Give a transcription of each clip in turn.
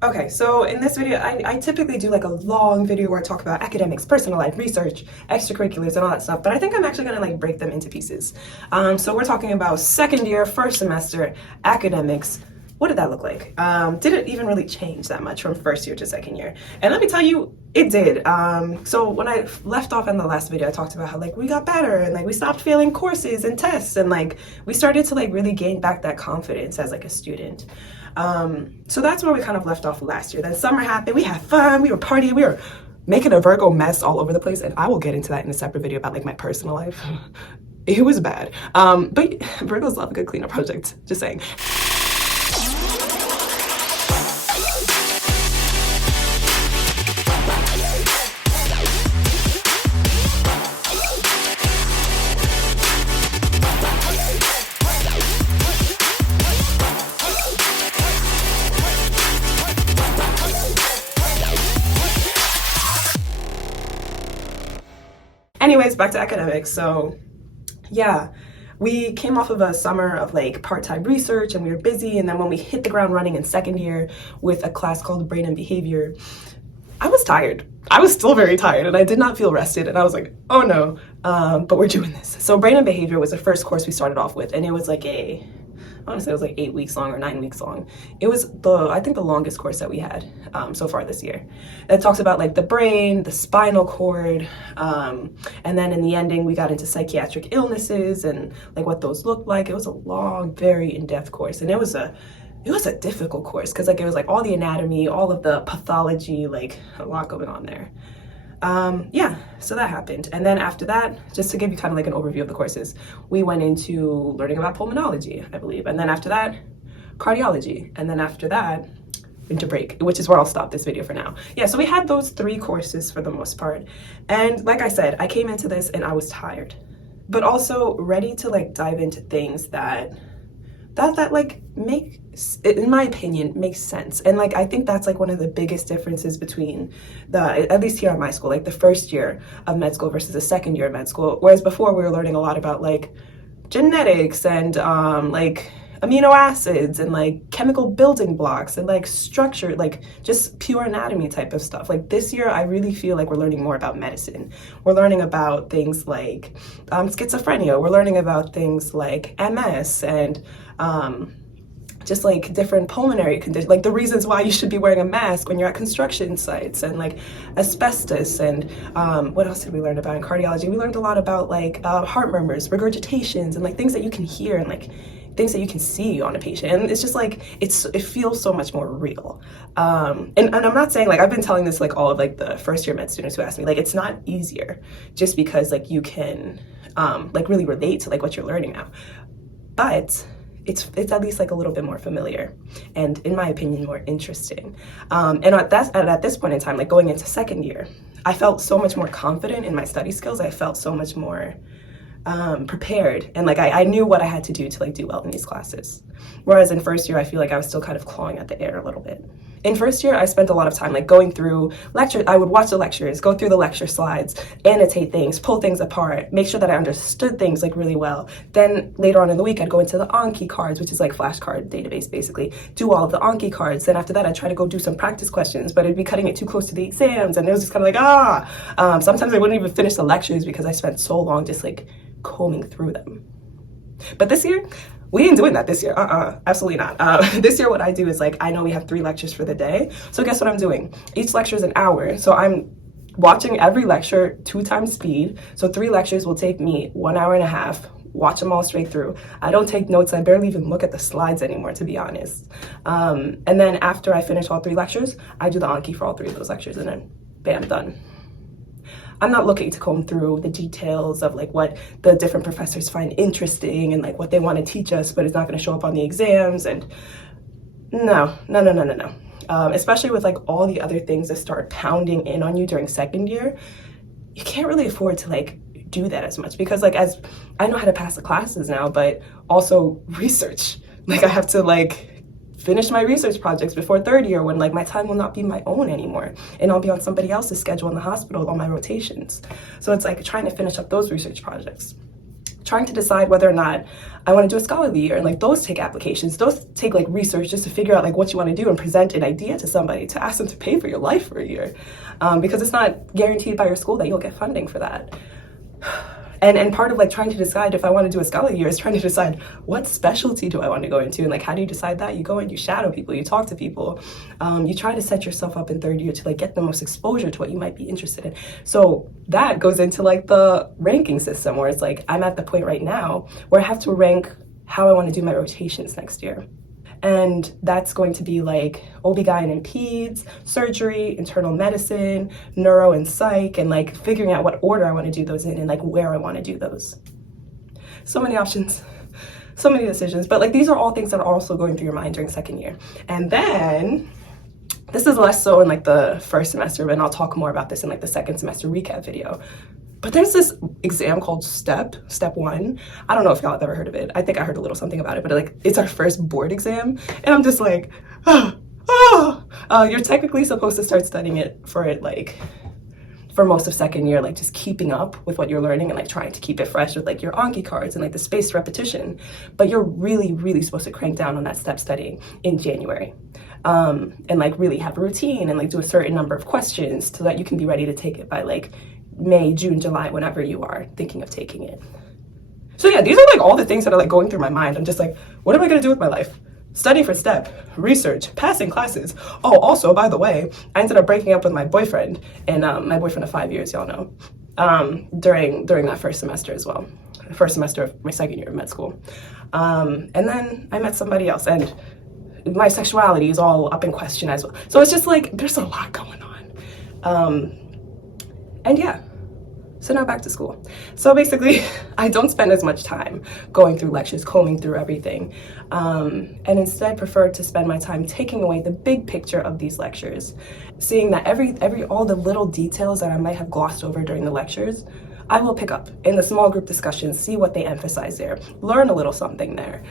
Okay, so in this video, I typically do like a long video where I talk about academics, personal life, research, extracurriculars, and all that stuff, but I think I'm actually gonna like break them into pieces. So we're talking about second year, first semester, academics. What did that look like? Did it even really change that much from first year to second year? And let me tell you, it did. So when I left off in the last video, I talked about how like we got better and like we stopped failing courses and tests and like we started to like really gain back that confidence as like a student. So that's where we kind of left off last year. Then summer happened, we had fun, we were partying, we were making a Virgo mess all over the place, and I will get into that in a separate video about like my personal life. It was bad. But Virgos love a good cleanup project, just saying. Anyways, back to academics. So yeah, we came off of a summer of like part-time research and we were busy, and then when we hit the ground running in second year with a class called Brain and Behavior, I was tired. I was still very tired and I did not feel rested, and I was like, oh no, but we're doing this. So Brain and Behavior was the first course we started off with, and it was like honestly, it was like 8 weeks long or 9 weeks long. It was I think the longest course that we had so far this year. It talks about like the brain, the spinal cord, and then in the ending we got into psychiatric illnesses and like what those looked like. It was a long, very in-depth course, and it was a difficult course because like it was like all the anatomy, all of the pathology, like a lot going on there. Yeah, so that happened. And then after that, just to give you kind of like an overview of the courses, we went into learning about pulmonology, I believe. And then after that, cardiology. And then after that, winter break, which is where I'll stop this video for now. Yeah, so we had those 3 courses for the most part. And like I said, I came into this and I was tired, but also ready to like dive into things that like make, in my opinion, makes sense. And like I think that's like one of the biggest differences between at least here at my school, like the first year of med school versus the second year of med school. Whereas before we were learning a lot about like genetics and like amino acids and like chemical building blocks and like structure, like just pure anatomy type of stuff. Like this year, I really feel like we're learning more about medicine. We're learning about things like schizophrenia. We're learning about things like MS and just like different pulmonary conditions, like the reasons why you should be wearing a mask when you're at construction sites, and like asbestos, and what else did we learn about in cardiology? We learned a lot about like heart murmurs, regurgitations, and like things that you can hear and like things that you can see on a patient. And it's just like it feels so much more real. And I'm not saying, like, I've been telling this like all of like the first year med students who ask me, like, it's not easier just because like you can like really relate to like what you're learning now, but it's at least like a little bit more familiar and, in my opinion, more interesting. And at this point in time, like going into second year, I felt so much more confident in my study skills. I felt so much more prepared, and like I knew what I had to do to like do well in these classes. Whereas in first year, I feel like I was still kind of clawing at the air a little bit. In first year, I spent a lot of time like going through lectures. I would watch the lectures, go through the lecture slides, annotate things, pull things apart, make sure that I understood things like really well. Then later on in the week, I'd go into the Anki cards, which is like flashcard database basically, do all of the Anki cards. Then after that, I'd try to go do some practice questions, but it'd be cutting it too close to the exams, and it was just kind of like, sometimes I wouldn't even finish the lectures because I spent so long just like combing through them. But this year, we ain't doing that this year. Absolutely not. This year, what I do is like, I know we have 3 lectures for the day. So guess what I'm doing? Each lecture is an hour. So I'm watching every lecture 2 times speed. So 3 lectures will take me 1 hour and a half. Watch them all straight through. I don't take notes. I barely even look at the slides anymore, to be honest. And then after I finish all 3 lectures, I do the Anki for all 3 of those lectures, and then bam, done. I'm not looking to comb through the details of like what the different professors find interesting and like what they want to teach us, but it's not going to show up on the exams. And no. Especially with like all the other things that start pounding in on you during second year, you can't really afford to like do that as much, because like as I know how to pass the classes now, but also research. Like I have to like finish my research projects before third year, when like my time will not be my own anymore and I'll be on somebody else's schedule in the hospital on my rotations. So it's like trying to finish up those research projects, trying to decide whether or not I want to do a scholarly year, and like those take applications, those take like research just to figure out like what you want to do and present an idea to somebody to ask them to pay for your life for a year, because it's not guaranteed by your school that you'll get funding for that. And part of like trying to decide if I want to do a scholarly year is trying to decide what specialty do I want to go into, and like how do you decide that? You go in, you shadow people, you talk to people, you try to set yourself up in third year to like get the most exposure to what you might be interested in. So that goes into like the ranking system, where it's like I'm at the point right now where I have to rank how I want to do my rotations next year. And that's going to be like OB-GYN and peds, surgery, internal medicine, neuro and psych, and like figuring out what order I want to do those in and like where I want to do those. So many options, so many decisions, but like these are all things that are also going through your mind during second year. And then this is less so in like the first semester, and I'll talk more about this in like the second semester recap video. But there's this exam called Step 1. I don't know if y'all have ever heard of it. I think I heard a little something about it, but like it's our first board exam. And I'm just like, you're technically supposed to start studying for it like for most of second year, like just keeping up with what you're learning and like trying to keep it fresh with like your Anki cards and like the spaced repetition. But you're really, really supposed to crank down on that step studying in January. And like really have a routine and like do a certain number of questions so that you can be ready to take it by like May, June, July, whenever you are thinking of taking it. So yeah, these are like all the things that are like going through my mind. I'm just like, what am I gonna do with my life? Studying for STEP, research, passing classes. Oh, also, by the way, I ended up breaking up with my boyfriend, and my boyfriend of 5 years, y'all know, during that first semester as well. First semester of my second year of med school. And then I met somebody else, and my sexuality is all up in question as well. So it's just like, there's a lot going on. And yeah. So now back to school. So basically, I don't spend as much time going through lectures, combing through everything, and instead prefer to spend my time taking away the big picture of these lectures, seeing that all the little details that I might have glossed over during the lectures, I will pick up in the small group discussions, see what they emphasize there, learn a little something there.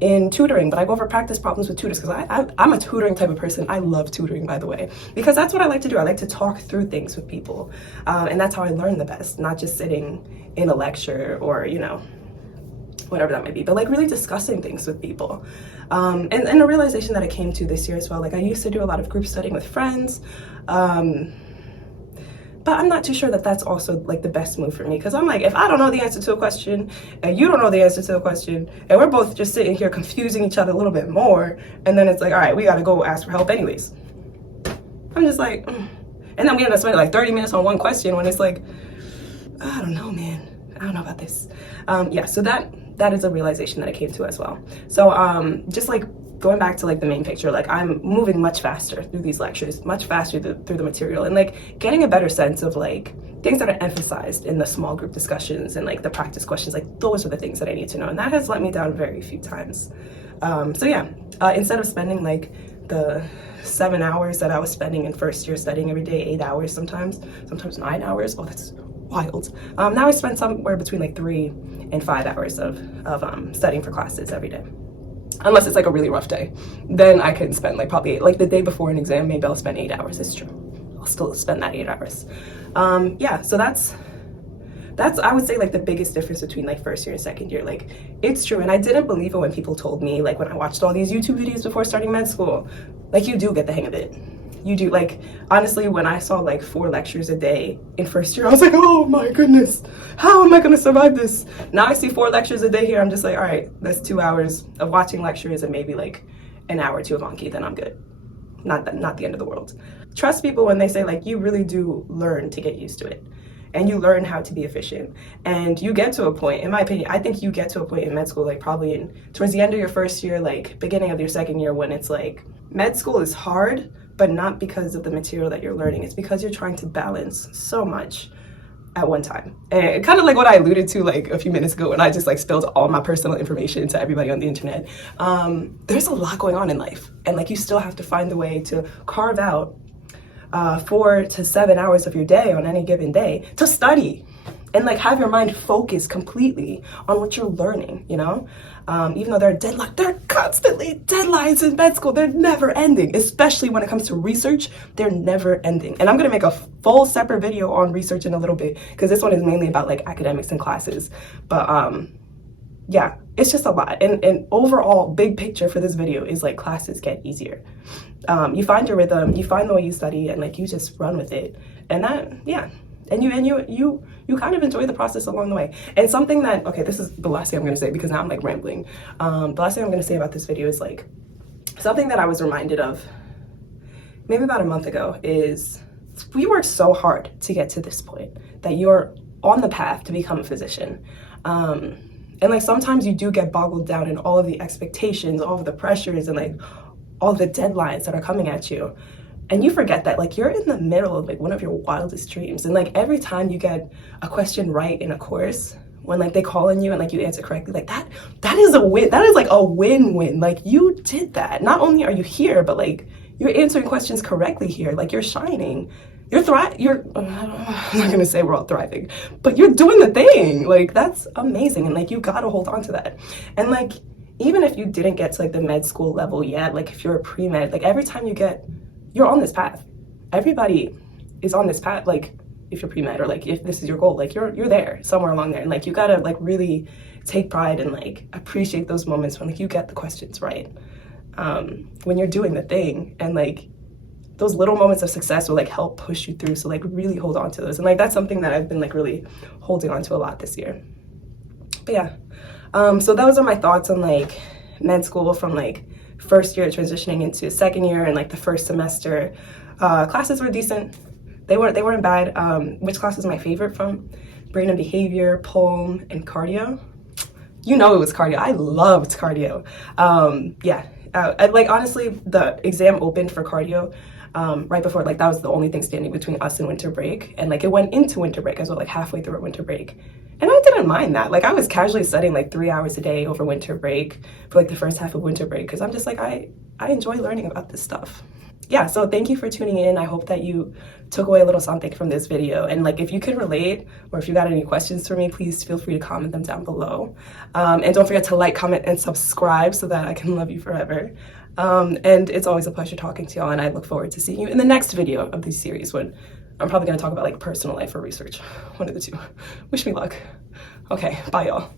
In tutoring, but I go over practice problems with tutors because I'm a tutoring type of person. I love tutoring, by the way, because that's what I like to do. I like to talk through things with people, and that's how I learn the best, not just sitting in a lecture or, you know, whatever that might be, but like really discussing things with people. And a realization that I came to this year as well, like I used to do a lot of group studying with friends, but I'm not too sure that that's also like the best move for me, because I'm like, if I don't know the answer to a question and you don't know the answer to a question and we're both just sitting here confusing each other a little bit more, and then it's like, all right, we got to go ask for help anyways. I'm just like, and then we end up spending like 30 minutes on one question when it's like, I don't know, man. I don't know about this. Yeah, so that is a realization that I came to as well. So just like going back to like the main picture, like I'm moving much faster through these lectures, much faster through the material, and like getting a better sense of like things that are emphasized in the small group discussions and like the practice questions. Like those are the things that I need to know, and that has let me down very few times. So yeah, instead of spending like the 7 hours that I was spending in first year studying every day, 8 hours sometimes 9 hours. Oh, that's wild. Now I spend somewhere between like 3 and 5 hours of studying for classes every day. Unless it's like a really rough day, then I can spend like probably like the day before an exam, maybe I'll spend 8 hours. It's true. I'll still spend that 8 hours. Yeah, so that's I would say like the biggest difference between like first year and second year. Like it's true, and I didn't believe it when people told me, like when I watched all these YouTube videos before starting med school, like you do get the hang of it. You do. Like honestly, when I saw like 4 lectures a day in first year, I was like, oh my goodness, how am I gonna survive this? Now I see 4 lectures a day here, I'm just like, all right, that's 2 hours of watching lectures and maybe like an hour or 2 of Anki, then I'm good. Not the end of the world. Trust people when they say like you really do learn to get used to it, and you learn how to be efficient, and you get to a point, in my opinion, I think you get to a point in med school, like probably towards the end of your first year, like beginning of your second year, when it's like med school is hard, but not because of the material that you're learning. It's because you're trying to balance so much at one time. And kind of like what I alluded to like a few minutes ago when I just like spilled all my personal information to everybody on the internet. There's a lot going on in life, and like you still have to find a way to carve out 4 to 7 hours of your day on any given day to study. and like have your mind focused completely on what you're learning, you know? Even though there are constantly deadlines in med school, they're never ending, especially when it comes to research, they're never ending. And I'm gonna make a full separate video on research in a little bit, because this one is mainly about like academics and classes. But yeah, it's just a lot. And overall, big picture for this video is like classes get easier. You find your rhythm, you find the way you study, and like you just run with it. And that, yeah. And you kind of enjoy the process along the way. And something that, okay, this is the last thing I'm gonna say, because now I'm like rambling. The last thing I'm gonna say about this video is like, something that I was reminded of maybe about a month ago is we worked so hard to get to this point, that you're on the path to become a physician. And like sometimes you do get boggled down in all of the expectations, all of the pressures, and like all the deadlines that are coming at you. And you forget that like you're in the middle of like one of your wildest dreams. And like every time you get a question right in a course, when like they call on you and like you answer correctly, like that is a win. That is like a win-win. Like you did that. Not only are you here, but like you're answering questions correctly here. Like you're shining. I'm not gonna say we're all thriving, but you're doing the thing. Like that's amazing. And like you gotta hold on to that. And like even if you didn't get to like the med school level yet, like if you're a pre-med, like every time you're on this path. Everybody is on this path. Like if you're pre-med, or like if this is your goal, like you're there somewhere along there. And like you gotta like really take pride and like appreciate those moments when like you get the questions right. When you're doing the thing, and like those little moments of success will like help push you through. So like really hold on to those. And like that's something that I've been like really holding on to a lot this year. But yeah, so those are my thoughts on like med school from like first year transitioning into second year. And like the first semester classes were decent. They weren't bad. Which class was my favorite from? Brain and behavior, poem, and cardio. You know it was cardio. I loved cardio. Yeah, like honestly, the exam opened for cardio right before, like that was the only thing standing between us and winter break. And like it went into winter break as well, like halfway through winter break. And I didn't mind that. Like I was casually studying like 3 hours a day over winter break for like the first half of winter break, because I'm just like, I enjoy learning about this stuff. Yeah, so thank you for tuning in. I hope that you took away a little something from this video. And like if you can relate, or if you got any questions for me, please feel free to comment them down below. And don't forget to like, comment, and subscribe so that I can love you forever. And it's always a pleasure talking to y'all, and I look forward to seeing you in the next video of this series, when I'm probably gonna talk about like personal life or research, one of the two. Wish me luck. Okay, bye y'all.